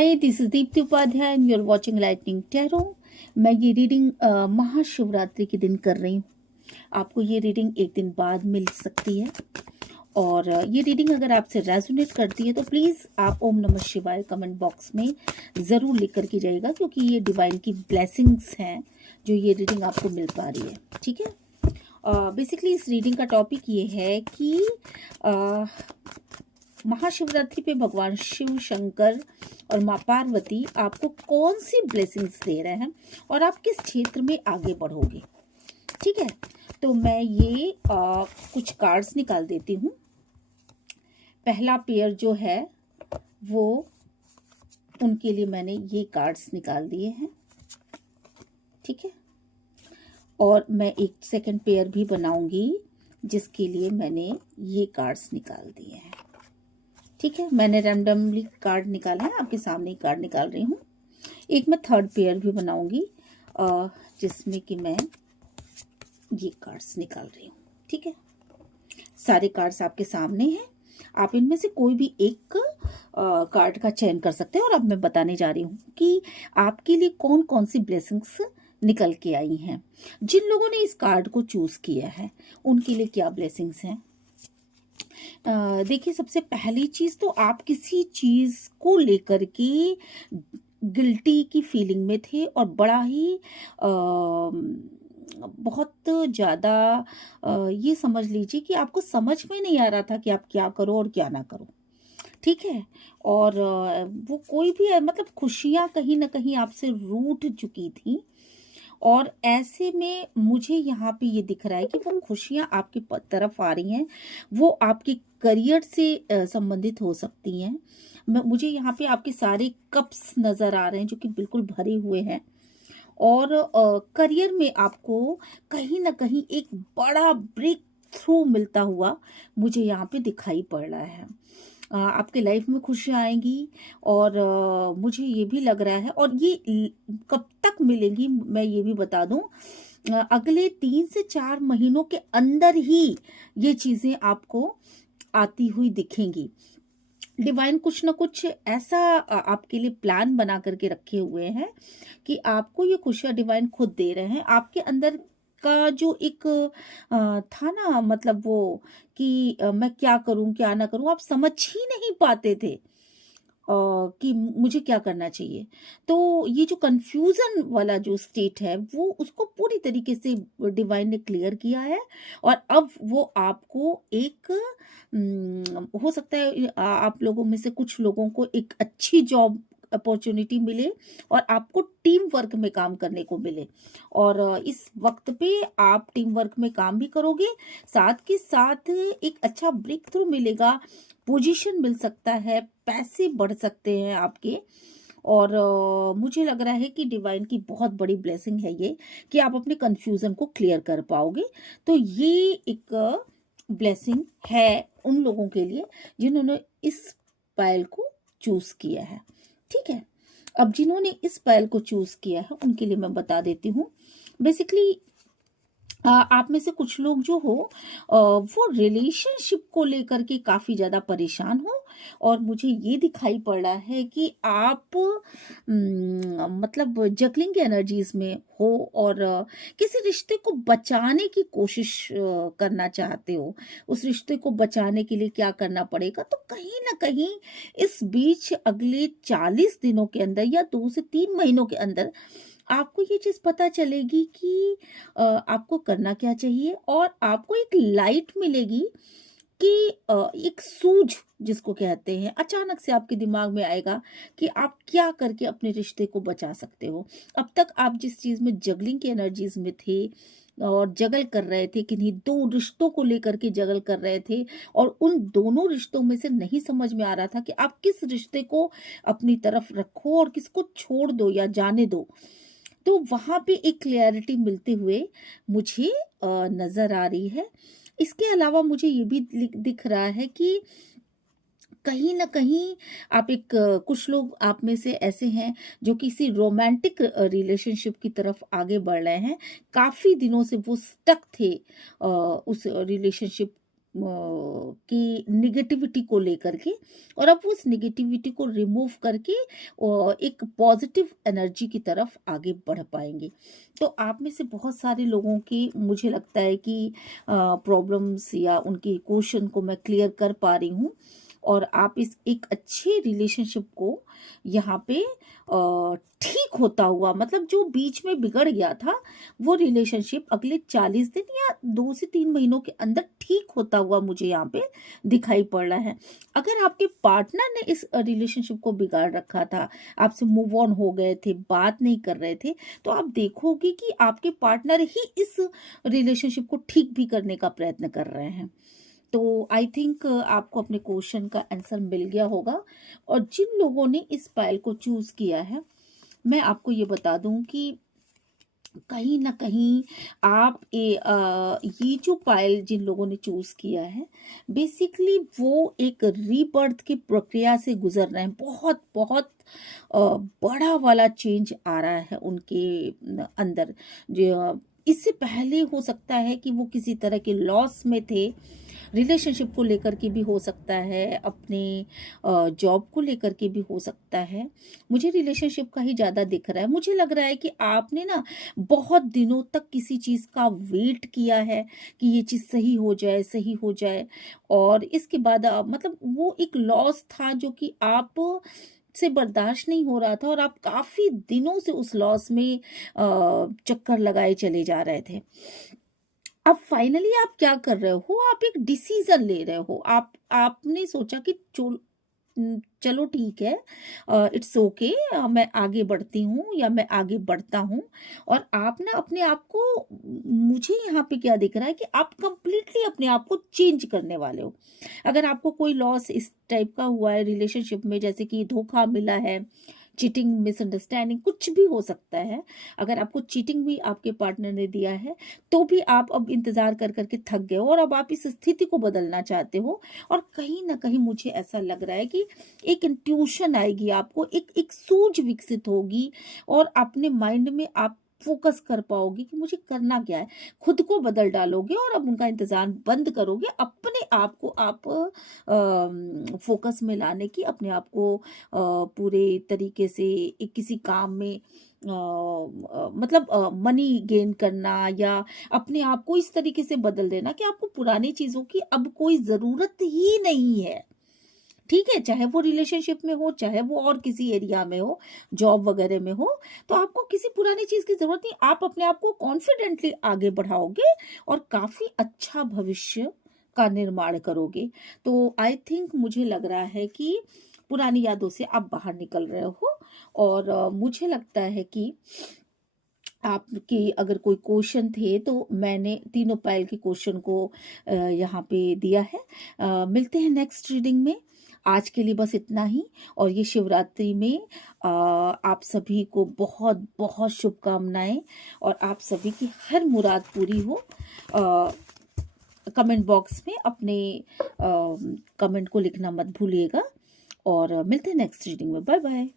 Hi, this is Deepti Upadhyay and you are watching lightning tarot. मैं ये reading Mahashivratri के दिन कर रही हूँ। आपको ये रीडिंग एक दिन बाद मिल सकती है और ये रीडिंग अगर आपसे रेजोनेट करती है तो प्लीज़ आप ओम नमः शिवाय कमेंट बॉक्स में ज़रूर लिख कर के जाइएगा, क्योंकि ये डिवाइन की ब्लेसिंग्स हैं जो ये रीडिंग आपको मिल पा रही है। ठीक है। बेसिकली इस रीडिंग का टॉपिक ये है कि महाशिवरात्रि पे भगवान शिव शंकर और माँ पार्वती आपको कौन सी ब्लेसिंग्स दे रहे हैं और आप किस क्षेत्र में आगे बढ़ोगे। ठीक है, तो मैं ये कुछ कार्ड्स निकाल देती हूँ। पहला पेयर जो है वो उनके लिए मैंने ये कार्ड्स निकाल दिए हैं। ठीक है, और मैं एक सेकंड पेयर भी बनाऊंगी जिसके लिए मैंने ये कार्ड्स निकाल दिए हैं। ठीक है, मैंने रैंडमली कार्ड निकाले हैं, आपके सामने ही कार्ड निकाल रही हूँ। एक मैं थर्ड पेयर भी बनाऊंगी जिसमें कि मैं ये कार्ड्स निकाल रही हूँ। ठीक है, सारे कार्ड्स आपके सामने हैं, आप इनमें से कोई भी एक कार्ड का चयन कर सकते हैं और अब मैं बताने जा रही हूँ कि आपके लिए कौन कौन सी ब्लेसिंग्स निकल के आई हैं। जिन लोगों ने इस कार्ड को चूज किया है उनके लिए क्या ब्लेसिंग्स हैं। देखिए, सबसे पहली चीज तो आप किसी चीज को लेकर के गिल्टी की फीलिंग में थे और बड़ा ही बहुत ज़्यादा ये समझ लीजिए कि आपको समझ में नहीं आ रहा था कि आप क्या करो और क्या ना करो। ठीक है, और वो कोई भी मतलब खुशियाँ कहीं ना कहीं आपसे रूठ चुकी थी और ऐसे में मुझे यहाँ पे ये दिख रहा है कि वो खुशियाँ आपकी तरफ आ रही हैं, वो आपके करियर से संबंधित हो सकती हैं। मुझे यहाँ पे आपके सारे कप्स नज़र आ रहे हैं जो कि बिल्कुल भरे हुए हैं और करियर में आपको कहीं ना कहीं एक बड़ा ब्रेक थ्रू मिलता हुआ मुझे यहाँ पे दिखाई पड़ रहा है। आपके लाइफ में खुशियाँ आएंगी और मुझे ये भी लग रहा है, और ये कब तक मिलेंगी मैं ये भी बता दूं, अगले 3 से 4 महीनों के अंदर ही ये चीज़ें आपको आती हुई दिखेंगी। डिवाइन कुछ ना कुछ ऐसा आपके लिए प्लान बना करके रखे हुए हैं कि आपको ये खुशियाँ डिवाइन खुद दे रहे हैं। आपके अंदर का जो एक था ना, मतलब वो कि मैं क्या करूं क्या ना करूं, आप समझ ही नहीं पाते थे कि मुझे क्या करना चाहिए। तो ये जो कंफ्यूजन वाला जो स्टेट है वो उसको पूरी तरीके से डिवाइन ने क्लियर किया है और अब वो आपको एक हो सकता है आप लोगों में से कुछ लोगों को एक अच्छी जॉब अपॉर्चुनिटी मिले और आपको टीम वर्क में काम करने को मिले और इस वक्त पे आप टीम वर्क में काम भी करोगे, साथ के साथ एक अच्छा ब्रेक थ्रू मिलेगा, पोजीशन मिल सकता है, पैसे बढ़ सकते हैं आपके। और मुझे लग रहा है कि डिवाइन की बहुत बड़ी ब्लेसिंग है ये कि आप अपने कंफ्यूजन को क्लियर कर पाओगे। तो ये एक ब्लेसिंग है उन लोगों के लिए जिन्होंने इस पायल को चूज किया है। ठीक है, अब जिन्होंने इस पायल को चूज किया है उनके लिए मैं बता देती हूँ। बेसिकली आप में से कुछ लोग जो हो वो रिलेशनशिप को लेकर के काफी ज्यादा परेशान हो और मुझे ये दिखाई पड़ रहा है कि आप मतलब जगलिंग की एनर्जीज में हो और किसी रिश्ते को बचाने की कोशिश करना चाहते हो। उस रिश्ते को बचाने के लिए क्या करना पड़ेगा, तो कहीं ना कहीं इस बीच अगले 40 दिनों के अंदर या 2 से 3 महीनों के अंदर आपको ये चीज पता चलेगी कि आपको करना क्या चाहिए और आपको एक लाइट मिलेगी कि एक सूझ जिसको कहते हैं, अचानक से आपके दिमाग में आएगा कि आप क्या करके अपने रिश्ते को बचा सकते हो। अब तक आप जिस चीज में जगलिंग की एनर्जीज में थे और जगल कर रहे थे, किन्हीं 2 रिश्तों को लेकर के जगल कर रहे थे और उन दोनों रिश्तों में से नहीं समझ में आ रहा था कि आप किस रिश्ते को अपनी तरफ रखो और किसको छोड़ दो या जाने दो, तो वहां पे एक क्लियरिटी मिलते हुए मुझे नजर आ रही है। इसके अलावा मुझे ये भी दिख रहा है कि कहीं ना कहीं आप एक कुछ लोग आप में से ऐसे हैं जो किसी रोमांटिक रिलेशनशिप की तरफ आगे बढ़ रहे हैं। काफी दिनों से वो स्टक थे उस रिलेशनशिप की निगेटिविटी को लेकर के, और अब उस निगेटिविटी को रिमूव करके एक पॉजिटिव एनर्जी की तरफ आगे बढ़ पाएंगे। तो आप में से बहुत सारे लोगों की मुझे लगता है कि प्रॉब्लम्स या उनके क्वेश्चन को मैं क्लियर कर पा रही हूँ, और आप इस एक अच्छे रिलेशनशिप को यहाँ पे ठीक होता हुआ, मतलब जो बीच में बिगड़ गया था वो रिलेशनशिप अगले 40 दिन या 2 से 3 महीनों के अंदर ठीक होता हुआ मुझे यहाँ पे दिखाई पड़ रहा है। अगर आपके पार्टनर ने इस रिलेशनशिप को बिगाड़ रखा था, आपसे मूव ऑन हो गए थे, बात नहीं कर रहे थे, तो आप देखोगे कि आपके पार्टनर ही इस रिलेशनशिप को ठीक भी करने का प्रयत्न कर रहे हैं। तो आई थिंक आपको अपने क्वेश्चन का आंसर मिल गया होगा। और जिन लोगों ने इस पायल को चूज किया है, मैं आपको ये बता दूं कि कहीं ना कहीं आप ये जो पायल जिन लोगों ने चूज किया है, बेसिकली वो एक रीबर्थ की प्रक्रिया से गुजर रहे हैं। बहुत बहुत बड़ा वाला चेंज आ रहा है उनके अंदर। जो इससे पहले हो सकता है कि वो किसी तरह के लॉस में थे, रिलेशनशिप को लेकर के भी हो सकता है, अपने जॉब को लेकर के भी हो सकता है। मुझे रिलेशनशिप का ही ज़्यादा दिख रहा है। मुझे लग रहा है कि आपने ना बहुत दिनों तक किसी चीज़ का वेट किया है कि ये चीज़ सही हो जाए, सही हो जाए, और इसके बाद मतलब वो एक लॉस था जो कि आप से बर्दाश्त नहीं हो रहा था, और आप काफ़ी दिनों से उस लॉस में चक्कर लगाए चले जा रहे थे। अब फाइनली आप क्या कर रहे हो, आप एक डिसीजन ले रहे हो। आपने सोचा कि चलो ठीक है, इट्स ओके, मैं आगे बढ़ती हूँ या मैं आगे बढ़ता हूँ। और आप ना अपने आप को, मुझे यहाँ पे क्या दिख रहा है कि आप कंप्लीटली अपने आप को चेंज करने वाले हो। अगर आपको कोई लॉस इस टाइप का हुआ है रिलेशनशिप में, जैसे कि धोखा मिला है, चीटिंग, मिसअंडरस्टैंडिंग, कुछ भी हो सकता है। अगर आपको चीटिंग भी आपके पार्टनर ने दिया है, तो भी आप अब इंतजार कर करके थक गए हो, और अब आप इस स्थिति को बदलना चाहते हो। और कहीं ना कहीं मुझे ऐसा लग रहा है कि एक इंट्यूशन आएगी आपको, एक एक सूझ विकसित होगी, और अपने माइंड में आप फोकस कर पाओगे कि मुझे करना क्या है। खुद को बदल डालोगे और अब उनका इंतजार बंद करोगे, अपने आप को आप फोकस में लाने की, अपने आप को पूरे तरीके से एक किसी काम में मतलब मनी गेन करना, या अपने आप को इस तरीके से बदल देना कि आपको पुरानी चीजों की अब कोई जरूरत ही नहीं है। ठीक है, चाहे वो रिलेशनशिप में हो, चाहे वो और किसी एरिया में हो, जॉब वगैरह में हो, तो आपको किसी पुरानी चीज की जरूरत नहीं। आप अपने आप को कॉन्फिडेंटली आगे बढ़ाओगे और काफी अच्छा भविष्य का निर्माण करोगे। तो आई थिंक मुझे लग रहा है कि पुरानी यादों से आप बाहर निकल रहे हो, और मुझे लगता है कि आपके अगर कोई क्वेश्चन थे, तो मैंने तीनों पायल के क्वेश्चन को यहाँ पे दिया है। मिलते हैं नेक्स्ट रीडिंग में। आज के लिए बस इतना ही। और ये शिवरात्रि में आप सभी को बहुत बहुत शुभकामनाएं, और आप सभी की हर मुराद पूरी हो। कमेंट बॉक्स में अपने कमेंट को लिखना मत भूलिएगा, और मिलते हैं नेक्स्ट रीडिंग में। Bye bye.